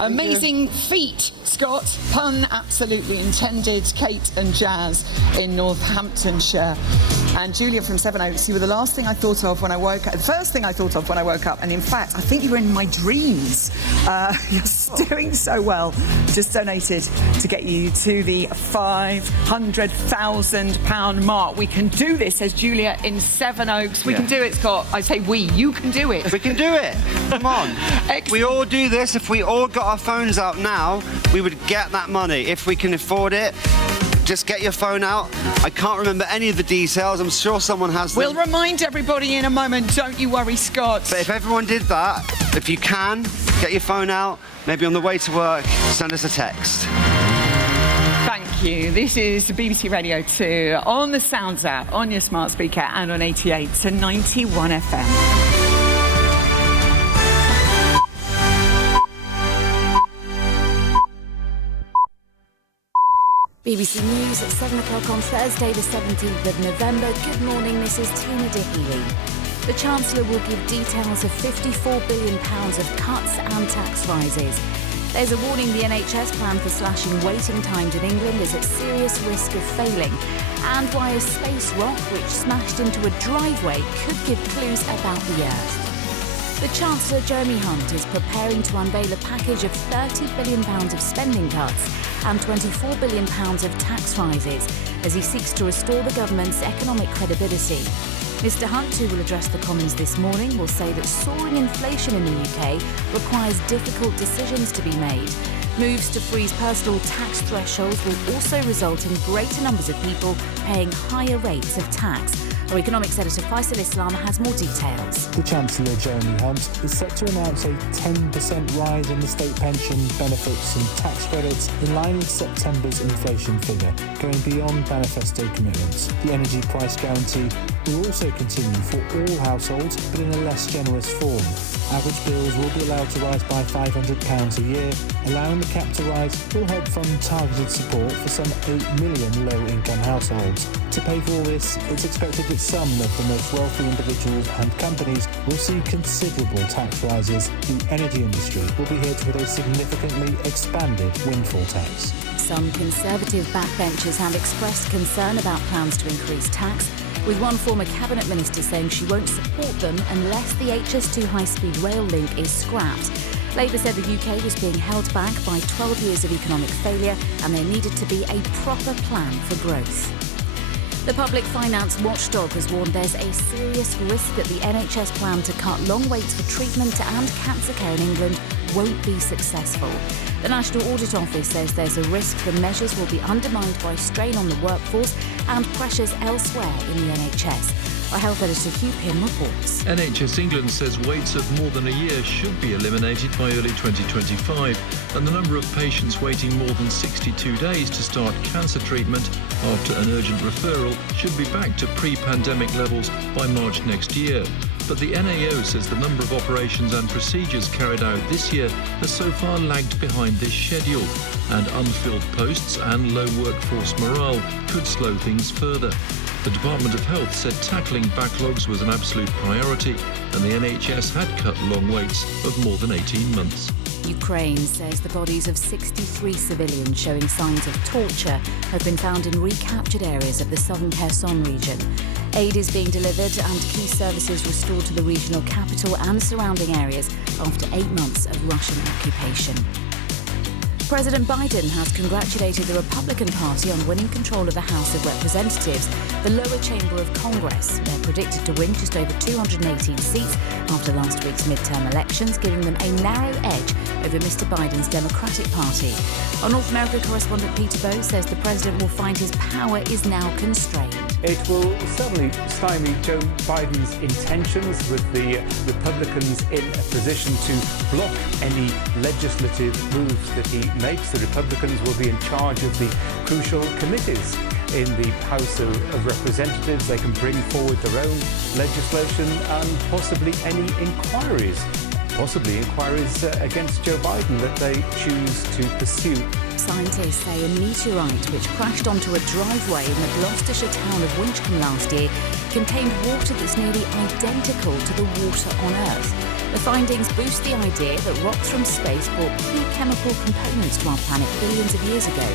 Amazing feat, Scott. Pun absolutely intended. Kate and Jazz in Northamptonshire. And Julia from Sevenoaks, you were the last thing I thought of when I woke up. The first thing I thought of when I woke up. And in fact, I think you were in my dreams. You're doing so well. Just donated to get you to the £500,000 mark. We can do this, says Julia in Sevenoaks. We can do it, Scott. I say we. You can do it. We can do it. Come on. We all do this. If we all got our phones out now, we would get that money. If we can afford it, just get your phone out. I can't remember any of the details. I'm sure someone has them. We'll remind everybody in a moment. Don't you worry, Scott. But if everyone did that, if you can, get your phone out. Maybe on the way to work, send us a text. Thank you. This is BBC Radio 2 on the Sounds app, on your smart speaker and on 88 to 91 FM. BBC News at 7 o'clock on Thursday the 17th of November. Good morning, this is Tina Dehealy. The Chancellor will give details of £54 billion of cuts and tax rises. There's a warning the NHS plan for slashing waiting times in England is at serious risk of failing, and why a space rock which smashed into a driveway could give clues about the Earth. The Chancellor, Jeremy Hunt, is preparing to unveil a package of £30 billion of spending cuts and £24 billion of tax rises as he seeks to restore the government's economic credibility. Mr Hunt, who will address the Commons this morning, will say that soaring inflation in the UK requires difficult decisions to be made. Moves to freeze personal tax thresholds will also result in greater numbers of people paying higher rates of tax. Our economics editor Faisal Islam has more details. The Chancellor, Jeremy Hunt, is set to announce a 10% rise in the state pension, benefits and tax credits in line with September's inflation figure, going beyond manifesto commitments. The energy price guarantee will also continue for all households, but in a less generous form. Average bills will be allowed to rise by £500 a year. Allowing the cap to rise will help fund targeted support for some 8 million low-income households. To pay for all this, it's expected that some of the most wealthy individuals and companies will see considerable tax rises. The energy industry will be hit with a significantly expanded windfall tax. Some Conservative backbenchers have expressed concern about plans to increase tax, with one former Cabinet Minister saying she won't support them unless the HS2 high-speed rail link is scrapped. Labour said the UK was being held back by 12 years of economic failure and there needed to be a proper plan for growth. The public finance watchdog has warned there's a serious risk that the NHS plan to cut long waits for treatment and cancer care in England won't be successful. The National Audit Office says there's a risk the measures will be undermined by strain on the workforce and pressures elsewhere in the NHS. Our health editor Hugh Pym reports. NHS England says waits of more than a year should be eliminated by early 2025, and the number of patients waiting more than 62 days to start cancer treatment after an urgent referral should be back to pre-pandemic levels by March next year. But the NAO says the number of operations and procedures carried out this year has so far lagged behind this schedule, and unfilled posts and low workforce morale could slow things further. The Department of Health said tackling backlogs was an absolute priority, and the NHS had cut long waits of more than 18 months. Ukraine says the bodies of 63 civilians showing signs of torture have been found in recaptured areas of the southern Kherson region. Aid is being delivered and key services restored to the regional capital and surrounding areas after 8 months of Russian occupation. President Biden has congratulated the Republican Party on winning control of the House of Representatives, the lower chamber of Congress. They're predicted to win just over 218 seats after last week's midterm elections, giving them a narrow edge over Mr. Biden's Democratic Party. Our North America correspondent Peter Bowe says the president will find his power is now constrained. It will certainly stymie Joe Biden's intentions, with the Republicans in a position to block any legislative moves that he makes. The Republicans will be in charge of the crucial committees in the House of Representatives. They can bring forward their own legislation and possibly any inquiries against Joe Biden that they choose to pursue. Scientists say a meteorite which crashed onto a driveway in the Gloucestershire town of Winchcombe last year contained water that's nearly identical to the water on Earth. The findings boost the idea that rocks from space brought key chemical components to our planet billions of years ago.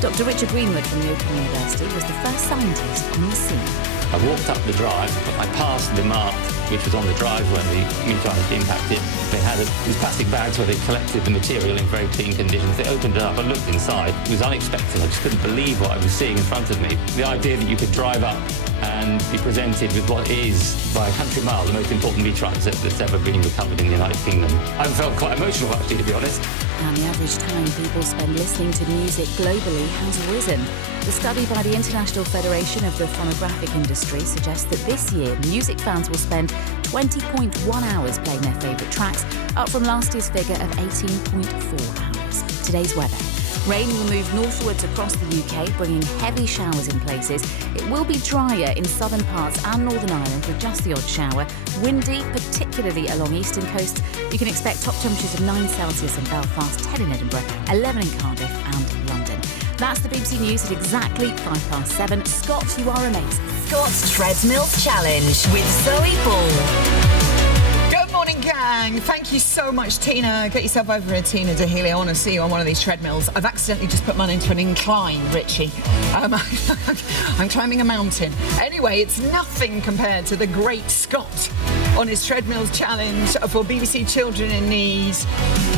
Dr. Richard Greenwood from the Open University was the first scientist on the scene. I walked up the drive, I passed the mark which was on the drive when the meteorite impacted. They had these plastic bags where they collected the material in very clean conditions. They opened it up and looked inside. It was unexpected. I just couldn't believe what I was seeing in front of me. The idea that you could drive up and be presented with what is, by a country mile, the most important meteorite that's ever been recovered in the United Kingdom. I felt quite emotional, actually, to be honest. And the average time people spend listening to music globally has risen. The study by the International Federation of the Phonographic Industry suggests that this year music fans will spend 20.1 hours playing their favourite tracks, up from last year's figure of 18.4 hours. Today's weather. Rain will move northwards across the UK, bringing heavy showers in places. It will be drier in southern parts and Northern Ireland with just the odd shower. Windy, particularly along eastern coasts. You can expect top temperatures of 9 Celsius in Belfast, 10 in Edinburgh, 11 in Cardiff and London. That's the BBC News at exactly 7:05. Scott, you are amazing. Scott's TreadMills Challenge with Zoe Ball. Good morning, gang. Thank you so much, Tina. Get yourself over here, Tina Dahealy. I want to see you on one of these treadmills. I've accidentally just put mine into an incline, Richie. I'm climbing a mountain. Anyway, it's nothing compared to the great Scott on his TreadMills Challenge for BBC Children in Need.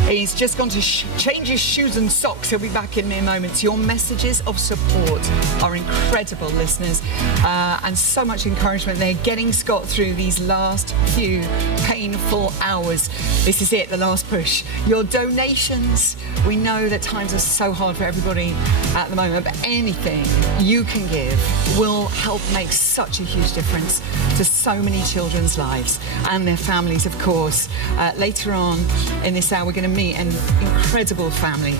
He's just gone to change his shoes and socks. He'll be back in mere moments. Your messages of support are incredible, listeners, and so much encouragement. They're getting Scott through these last few painful hours. This is it, the last push. Your donations. We know that times are so hard for everybody at the moment, but anything you can give will help make such a huge difference to so many children's lives and their families, of course. Later on in this hour, we're going to meet an incredible family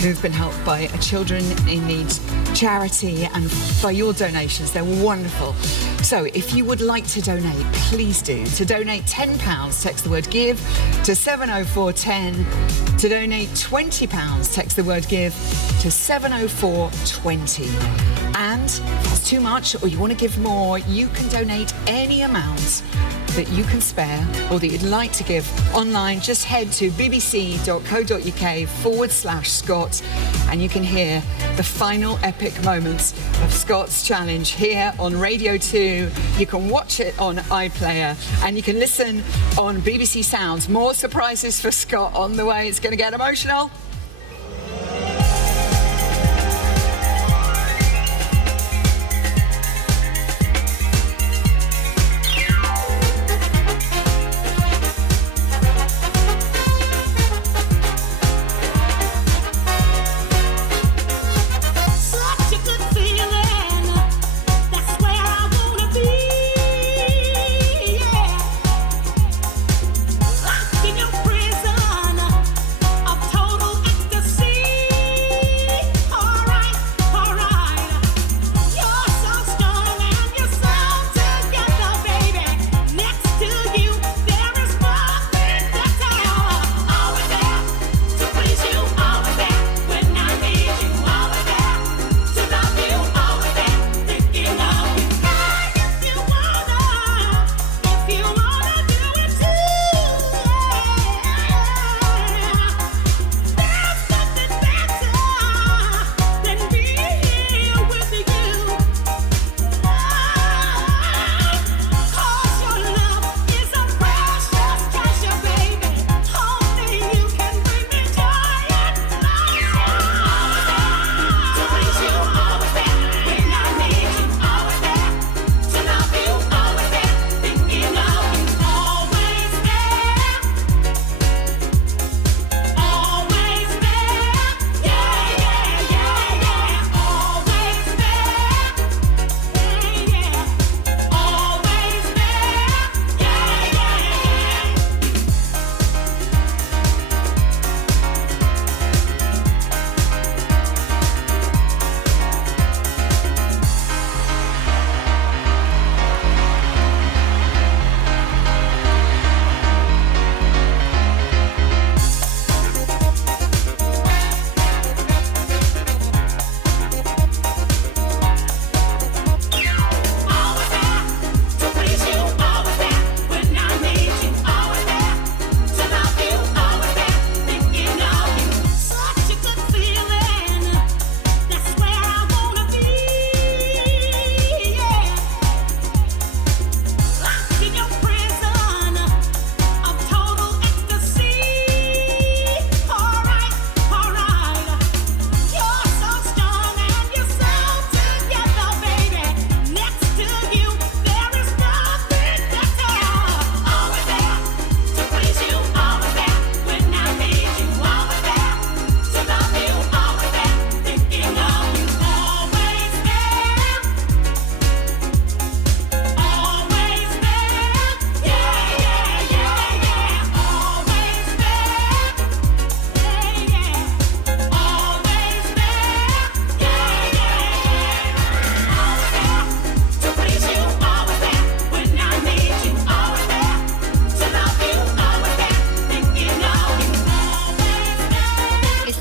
who've been helped by a Children in Need charity and by your donations. They're wonderful. So if you would like to donate, please do. To donate £10, text the word GIVE to 70410. To donate £20, text the word GIVE to 70420. And if that's too much or you want to give more, you can donate any amount that you can spare or that you'd like to give online. Just head to bbc.co.uk/Scott and you can hear the final epic moments of Scott's challenge here on Radio 2. You can watch it on iPlayer and you can listen on BBC Sounds. More surprises for Scott on the way. It's going to get emotional. Total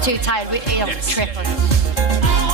too tired. We're tripping.